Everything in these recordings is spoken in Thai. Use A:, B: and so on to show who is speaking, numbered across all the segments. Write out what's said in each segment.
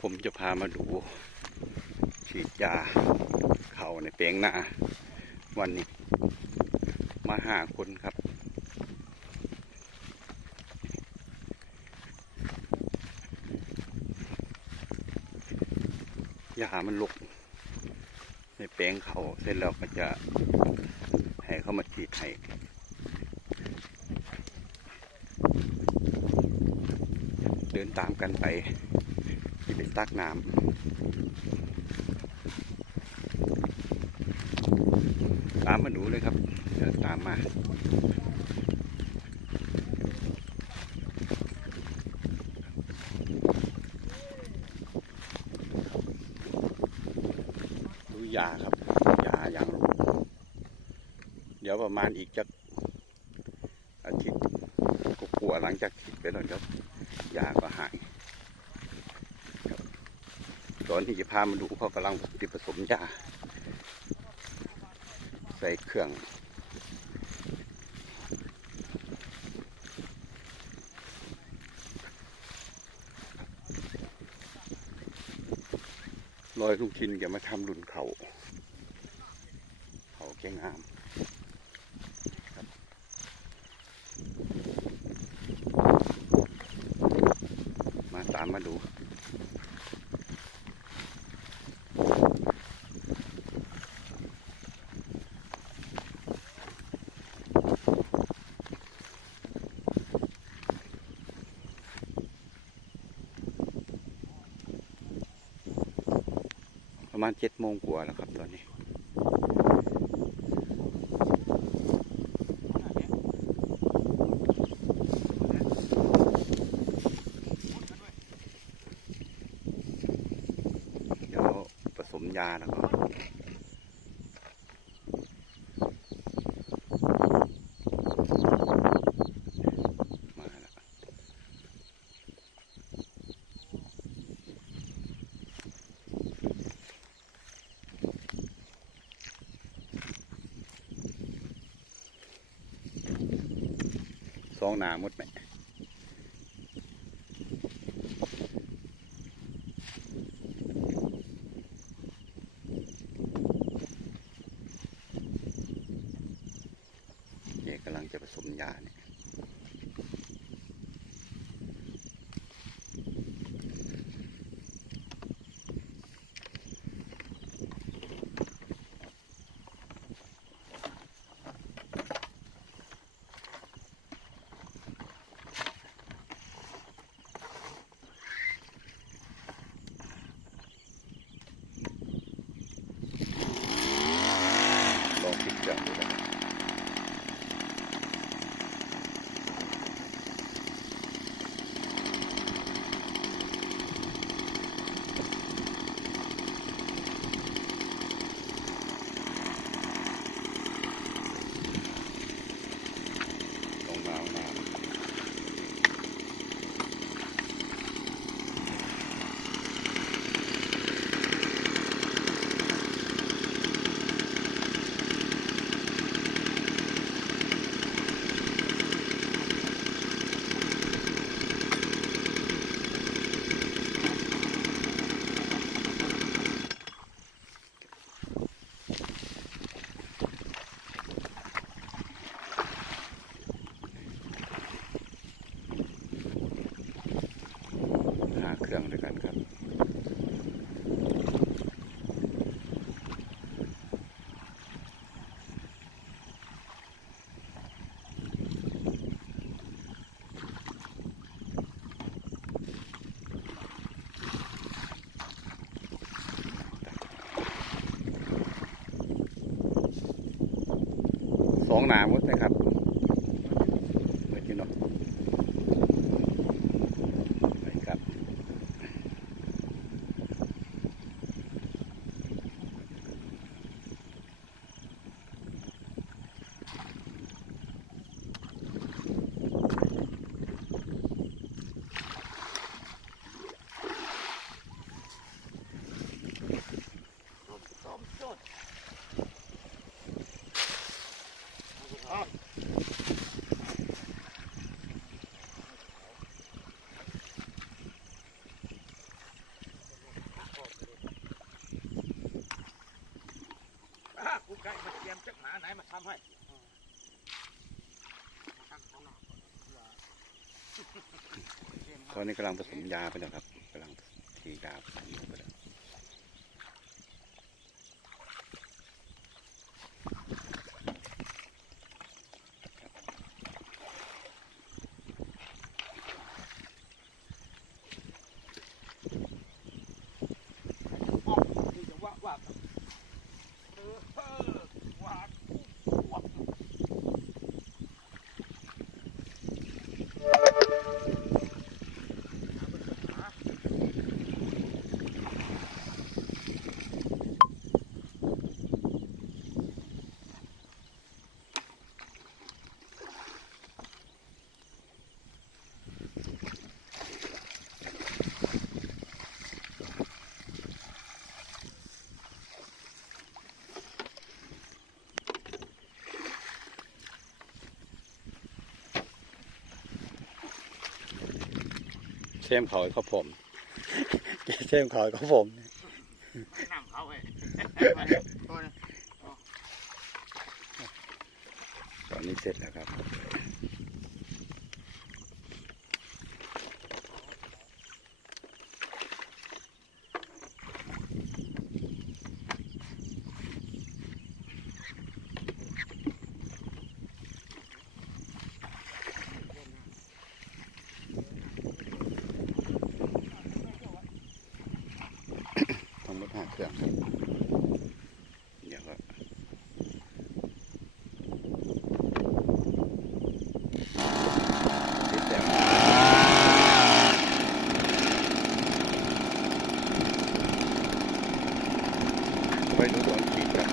A: ผมจะพามาดูฉีดยาเขาในแปลงนาวันนี้ มาหาคนครับ ยามันลกในแปลงเขาเสร็จแล้วก็จะให้เขามาฉีดให้เดินตามกันไป ที่เป็นตักน้ำตามมาดูเลยครับเดินตามมาดูยาครับยาอย่างเดี๋ยวประมาณอีกจักอาทิตย์กลัวหลังจากฉีดไปแล้วเดี๋ยวยาก็หาย ตอนที่จะพามาดูเขากำลังติดผสมยาใส่เครื่องลอยลุงชินแกมาทำรุ่นเขา เขาแกงามครับมาตามมาดู ประมาณเจ็ดโมงกว่าแล้วครับตอนนี้เดี๋ยวผสมยาแล้วก็ องหนาหมดไหมเจกำลังจะผสมยาเนี่ย เครื่องด้วยกันครับสองหนาหมดนะครับเมื่อกี้เนาะไปครับ
B: เอา ได้มาเตรียมจักหมาไหนมาทำให้
A: ตอนนี้กำลังผสมยาไปแล้วครับกำลังทียาผสมไปแล้ว
B: ออกที่จะว่าว่าเออเออว่าว่า
A: เชมเขาให้เขาผมเชมเขาให้เขาผม
B: นั่งเขาเว้ย
A: ตอนนี้เสร็จแล้วครับ ทั้งหมดห้าเครื่องครับเดี๋ยวก็ติดแล้วไปดูตอนขีดครับ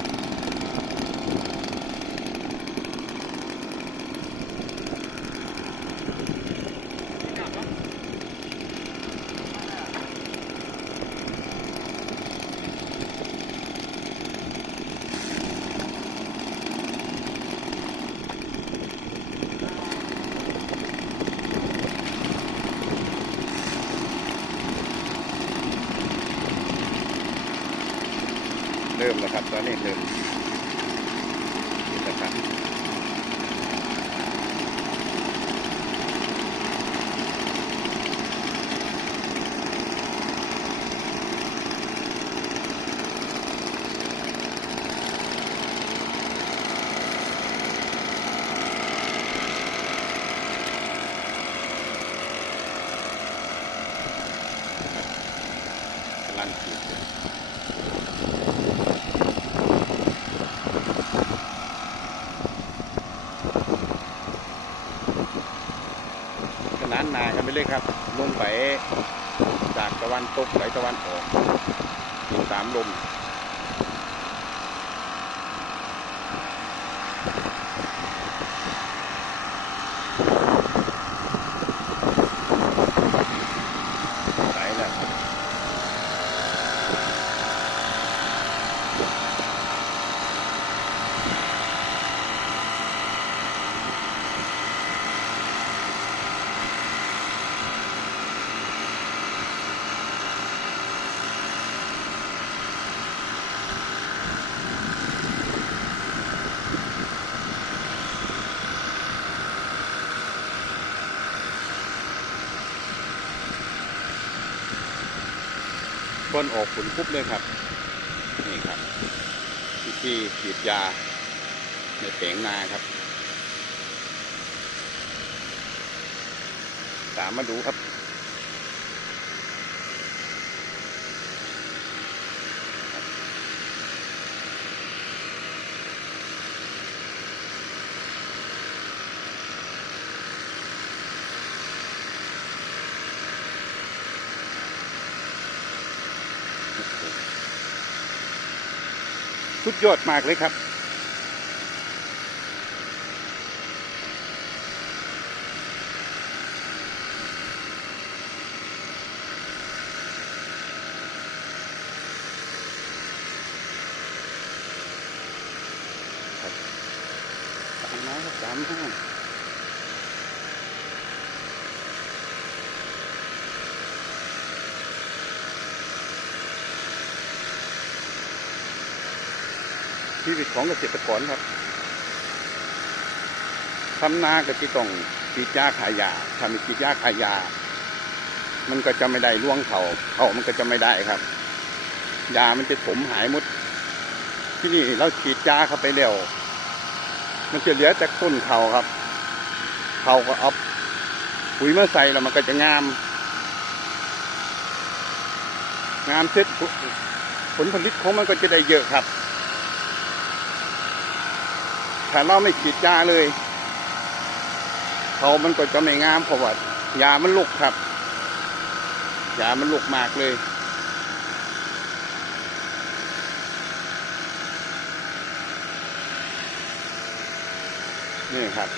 A: เริ่ มแล้วครับตอนนี้เริ่มติดแล้วครับกำลังขีดอยู่ขนานนากันไป เลยครับ ลงไปจากตะวันตกไปตะวันออกติดตามลม ก้นออกขุนปุ๊บเลยครับ นี่ครับวิธีฉีดยาในแปลงนาครับ ตามมาดูครับ สุดยอดมากเลยครับครับตามมาครับตามมา ชีวิตของเกษตรกรครับทำนาก็ที่ต้องกีดยาขายยาถ้าไม่กรีดยาขายยา มันก็จะไม่ได้ล่วงเขาเขามันก็จะไม่ได้ครับ ยามันจะสมหายหมด ที่นี่เราฉีดยาเข้าไปแล้วมันจะเหลือแต่ต้นเขาครับเขาก็เอาปุ๋ยมาใส่แล้วมันก็จะงาม งามเสร็จผลผลิตของมันก็จะได้เยอะครับ ถ้าเราไม่ฉีดยาเลยเขามันก็จะไม่งามเพราะว่ายามันลุกครับยามันลุกมากเลยนี่ครับ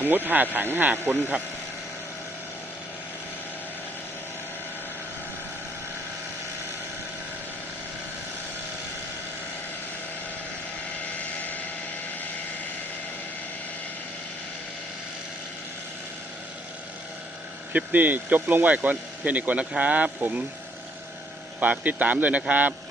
A: สมมติหาถังหาคนครับ คลิปนี้จบลงไว้ก่อนเพียงนี้ก่อนนะครับ ผมฝากติดตามด้วยนะครับ